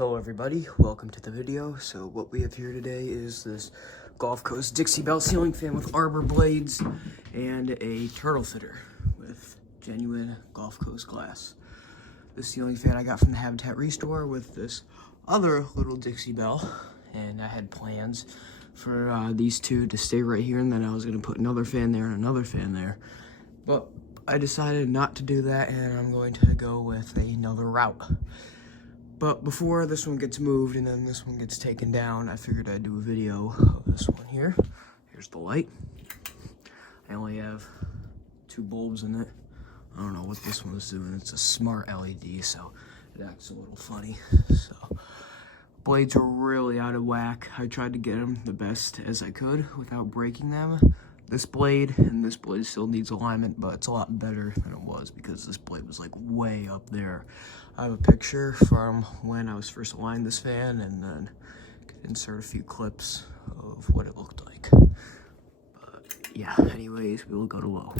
Hello everybody, welcome to the video. So what we have here today is this Gulf Coast Dixie Belle ceiling fan with Arbor blades and a turtle fitter with genuine Gulf Coast glass. This ceiling fan I got from the Habitat Restore with this other little Dixie Belle, and I had plans for these two to stay right here, and then I was going to put another fan there and another fan there. But I decided not to do that, and I'm going to go with another route. But before this one gets moved and then this one gets taken down, I figured I'd do a video of this one here. Here's the light. I only have 2 bulbs in it. I don't know what this one is doing. It's a smart LED, so it acts a little funny. So blades are really out of whack. I tried to get them the best as I could without breaking them. This blade and this blade still needs alignment, but it's a lot better than it was because this blade was like way up there. I have a picture from when I was first aligned this fan, and then insert a few clips of what it looked like. But yeah, anyways, we will go to low.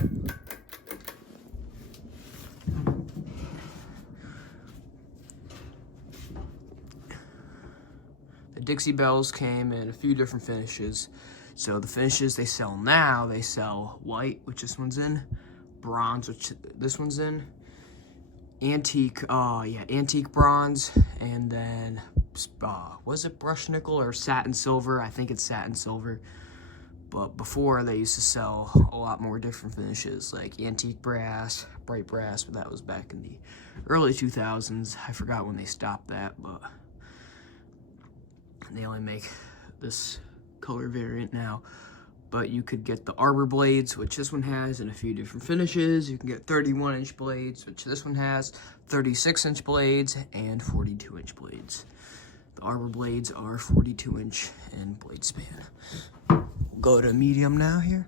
The Dixie Belles came in a few different finishes. So the finishes they sell now, they sell white, which this one's in, bronze, which this one's in, antique bronze, and then, was it brushed nickel or satin silver? I think it's satin silver. But before, they used to sell a lot more different finishes, like antique brass, bright brass, but that was back in the early 2000s. I forgot when they stopped that, but they only make this color variant now. But you could get the Arbor blades, which this one has, in a few different finishes. You can get 31-inch blades, which this one has, 36-inch blades, and 42-inch blades. The Arbor blades are 42-inch in blade span. We'll go to medium now here.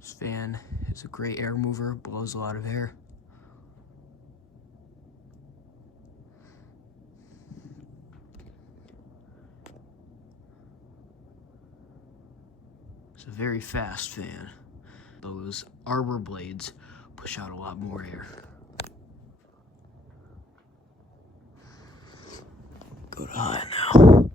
This fan is a great air mover, blows a lot of air. It's a very fast fan. Those Arbor blades push out a lot more air. Go to high now.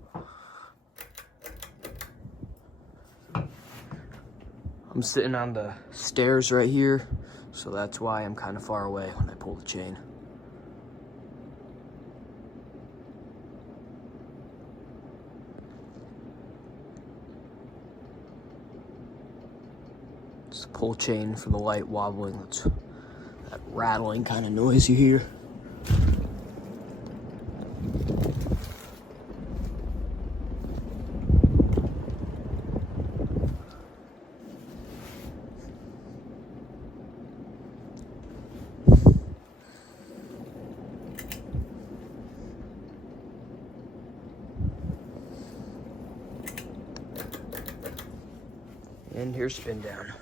I'm sitting on the stairs right here, so that's why I'm kind of far away when I pull the chain. It's the pull chain for the light wobbling. That's that rattling kind of noise you hear. And here's spin down.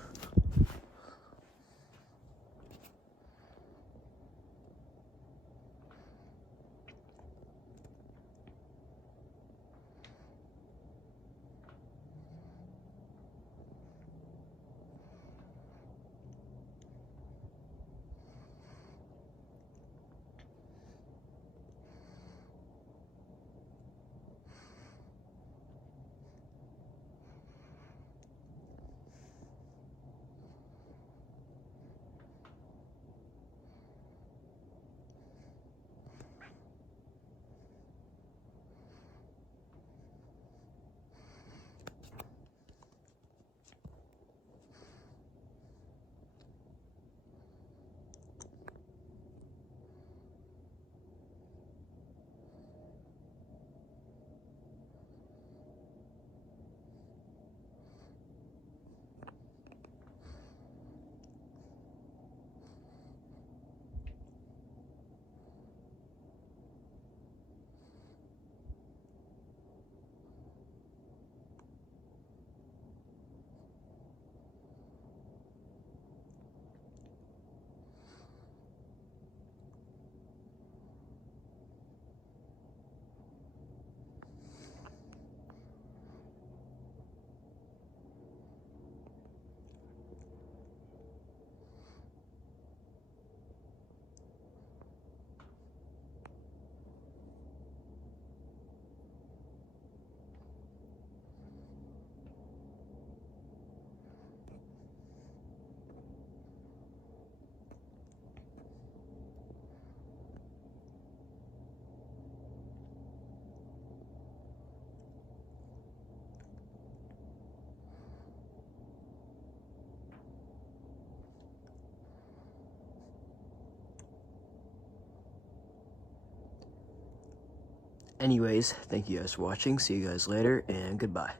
Anyways, thank you guys for watching. See you guys later, and goodbye.